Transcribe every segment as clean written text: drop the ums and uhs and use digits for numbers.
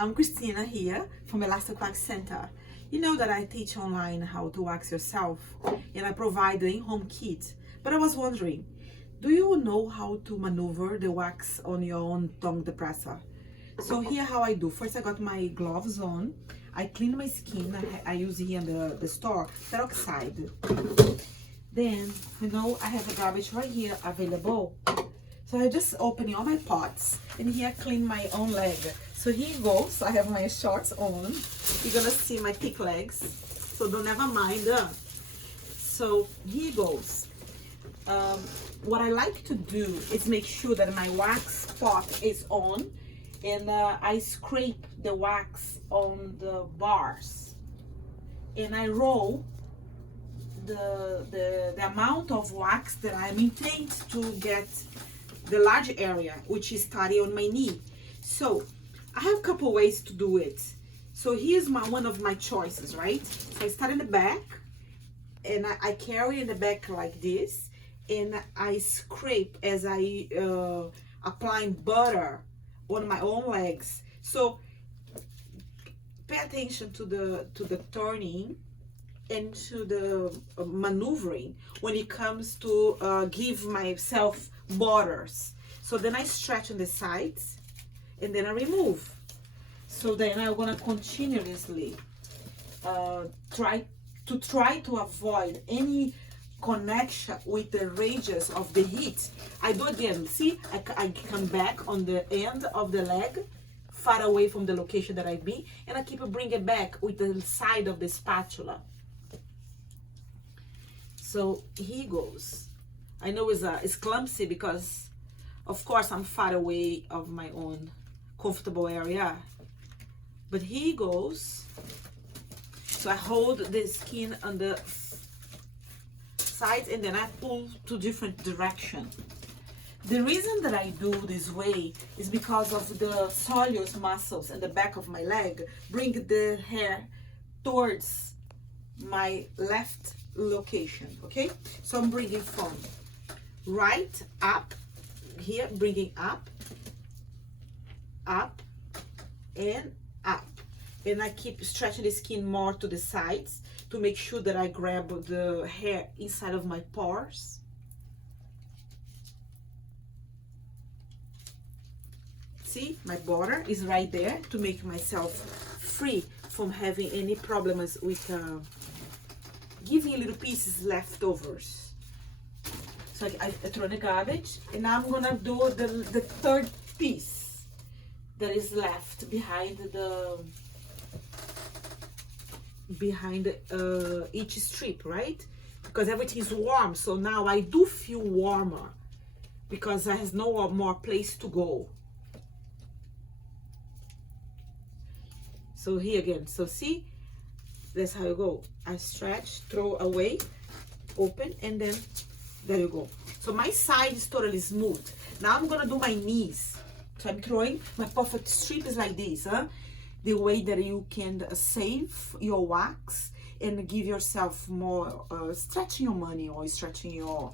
I'm Christina here from Elastic Wax Center. You know that I teach online how to wax yourself and I provide the in-home kit. But I was wondering, do you know how to maneuver the wax on your own tongue depressor? So here how I do. First I got my gloves on. I clean my skin. I use here in the store, peroxide. Then, I have a garbage right here available. So I just opening all my pots and here I clean my own leg. So here goes, I have my shorts on. You're gonna see my thick legs, so don't never mind. So here goes. What I like to do is make sure that my wax pot is on and I scrape the wax on the bars and I roll the amount of wax that I'm intent to get the large area, which is starting on my knee. So I have a couple ways to do it. So here's one of my choices, right? So I start in the back and I carry in the back like this and I scrape as I applying butter on my own legs. So pay attention to the turning and to the maneuvering when it comes to give myself borders. So then I stretch on the sides and then I remove. So then I'm gonna continuously try to avoid any connection with the radius of the heat. I do again, see, I come back on the end of the leg, far away from the location that I've been, and I keep bringing it back with the side of the spatula. So here goes. I know it's clumsy because, of course, I'm far away of my own comfortable area. But here goes. So I hold the skin on the sides and then I pull to different direction. The reason that I do this way is because of the soleus muscles in the back of my leg bring the hair towards my left location, okay? So I'm bringing from right up here, bringing up and up, and I keep stretching the skin more to the sides to make sure that I grab the hair inside of my pores. See, my border is right there to make myself free from having any problems with giving little pieces leftovers. So I throw in the garbage and now I'm gonna do the third piece that is left behind each strip, right? Because everything is warm, so now I do feel warmer because there has no more place to go. So here again, so see, that's how you go. I stretch, throw away, open, and then there you go. So my side is totally smooth. Now I'm gonna do my knees. So I'm throwing my perfect strip is like this, the way that you can save your wax and give yourself more stretching your money or stretching your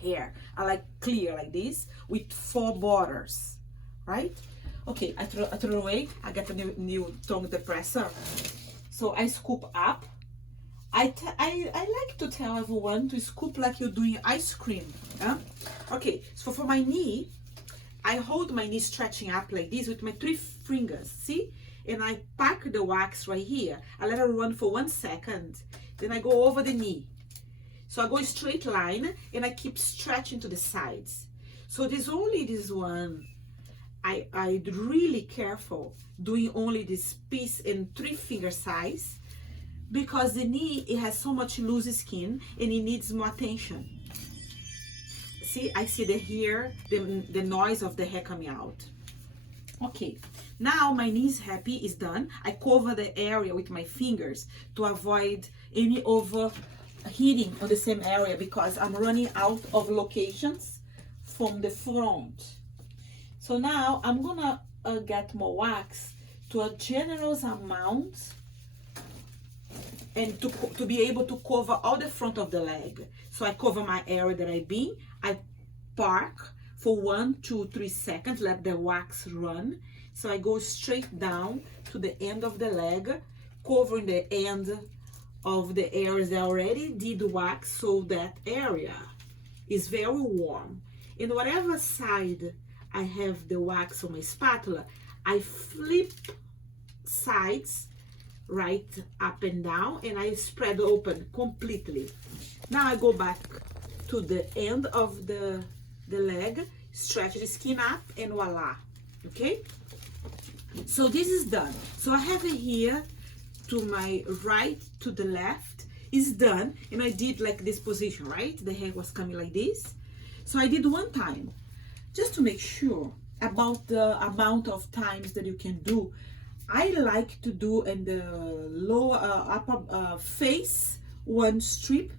hair. I like clear like this with 4 borders, right? Okay, I throw away. I get a new tongue depressor. So I scoop up. I like to tell everyone to scoop like you're doing ice cream. Okay, so for my knee, I hold my knee stretching up like this with my 3 fingers, see? And I pack the wax right here. I let it run for 1 second. Then I go over the knee. So I go straight line and I keep stretching to the sides. So there's only this one. I really careful doing only this piece in 3 finger size because the knee, it has so much loose skin and it needs more attention. See, I see the hair, the noise of the hair coming out. Okay, now my knee is happy, it's done. I cover the area with my fingers to avoid any overheating on the same area because I'm running out of locations from the front. So now I'm gonna get more wax to a generous amount and to be able to cover all the front of the leg. So I cover my area that I've been, I park for 1, 2, 3 seconds, let the wax run. So I go straight down to the end of the leg, covering the end of the areas that I already did wax, so that area is very warm. And whatever side I have the wax on my spatula, I flip sides right up and down, and I spread open completely. Now I go back to the end of the leg, stretch the skin up, and voila. Okay, so this is done. So I have it here to my right, to the left is done, and I did like this position, right? The hair was coming like this. So I did one time just to make sure about the amount of times that you can do. I like to do in the lower upper face one strip,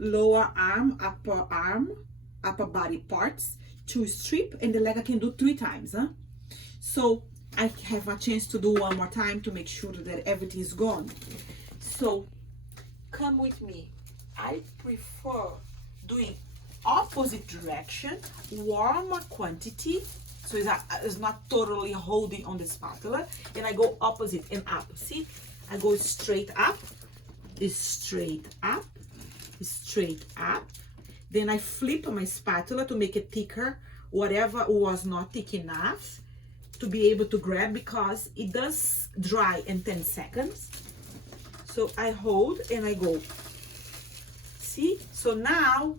lower arm, upper body parts 2 strip, and the leg I can do 3 times, huh? So I have a chance to do one more time to make sure that everything is gone. So come with me. I prefer doing opposite direction, warmer quantity, so it's not totally holding on the spatula, and I go opposite and up. See, I go straight up, straight up, straight up. Then I flip my spatula to make it thicker, whatever was not thick enough to be able to grab, because it does dry in 10 seconds. So I hold and I go. See, so now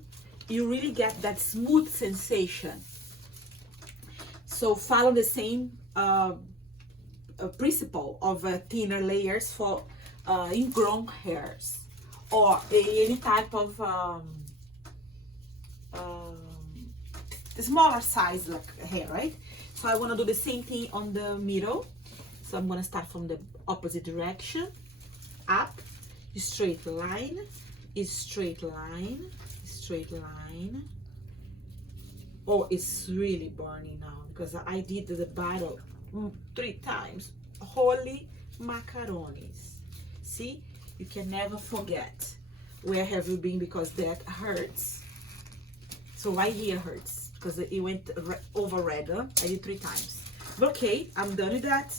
you really get that smooth sensation. So follow the same principle of thinner layers for ingrown hairs, or any type of smaller size like hair, right? So I want to do the same thing on the middle. So I'm going to start from the opposite direction, up, straight line, straight line, straight line. Oh, it's really burning now because I did the bottle 3 times. Holy macaronis. See, you can never forget where have you been, because that hurts. So right here hurts because it went over red. I did 3 times. But okay, I'm done with that.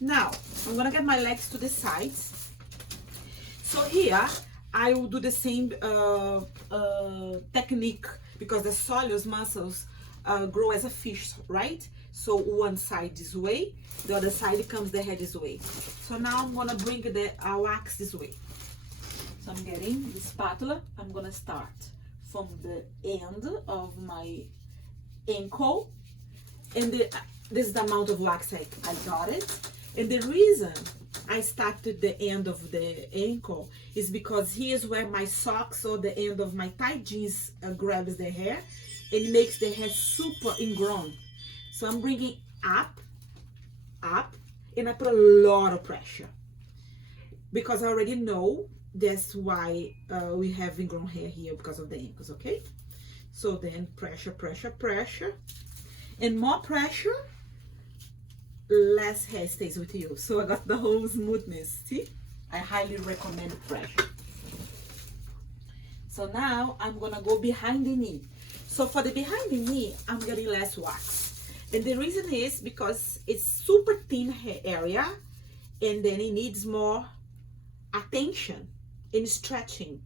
Now I'm gonna get my legs to the sides. So here I will do the same technique, because the soleus muscles grow as a fish, right? So one side this way, the other side comes the head this way. So now I'm gonna bring the wax this way. So I'm getting the spatula. I'm gonna start from the end of my ankle, and this is the amount of wax I got it. And the reason I started the end of the ankle is because here's where my socks or the end of my tight jeans grabs the hair and makes the hair super ingrown. So I'm bringing up, and I put a lot of pressure, because I already know that's why we have ingrown hair here, because of the ankles, okay? So then pressure, pressure, pressure, and more pressure, less hair stays with you. So I got the whole smoothness. See, I highly recommend pressure. So now I'm gonna go behind the knee. So for the behind the knee, I'm getting less wax, and the reason is because it's super thin hair area, and then it needs more attention and stretching,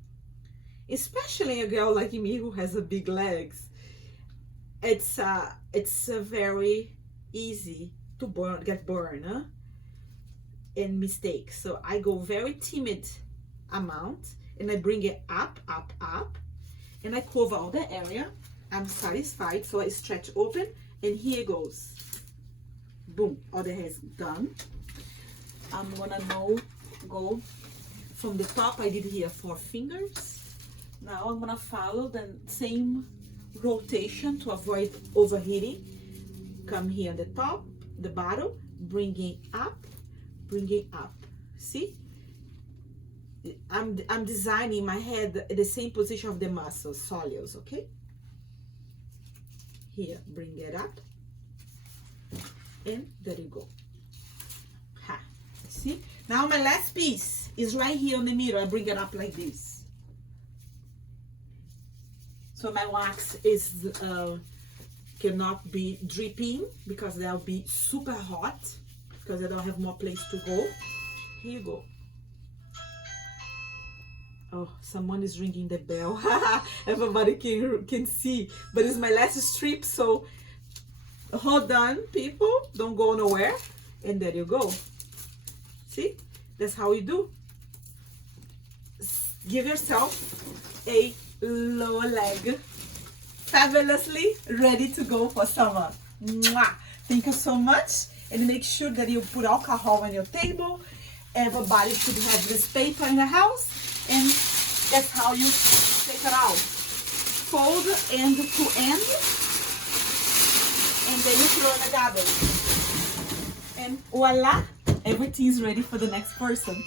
especially a girl like me who has a big legs. It's very easy to get burned and mistakes. So I go very timid amount, and I bring it up, up, up, and I cover all the area. I'm satisfied, so I stretch open, and here goes. Boom, all the hair is done. I'm gonna go from the top. I did here 4 fingers. Now I'm gonna follow the same rotation to avoid overheating. Come here on the top, the bottom, bringing up, bringing up. See, I'm designing my head at the same position of the muscles, soleus, okay? Here, bring it up, and there you go. Ha, see? Now my last piece is right here on the mirror. I bring it up like this. So my wax is cannot be dripping because they'll be super hot because I don't have more place to go. Here you go. Oh, someone is ringing the bell. Everybody can see, but it's my last strip, so hold on, people, don't go nowhere. And there you go. See, that's how you do. Give yourself a lower leg. Fabulously ready to go for summer. Mwah! Thank you so much. And make sure that you put alcohol on your table. Everybody should have this paper in the house. And that's how you take it out. Fold end to end. And then you throw in the garbage. And voila, everything is ready for the next person.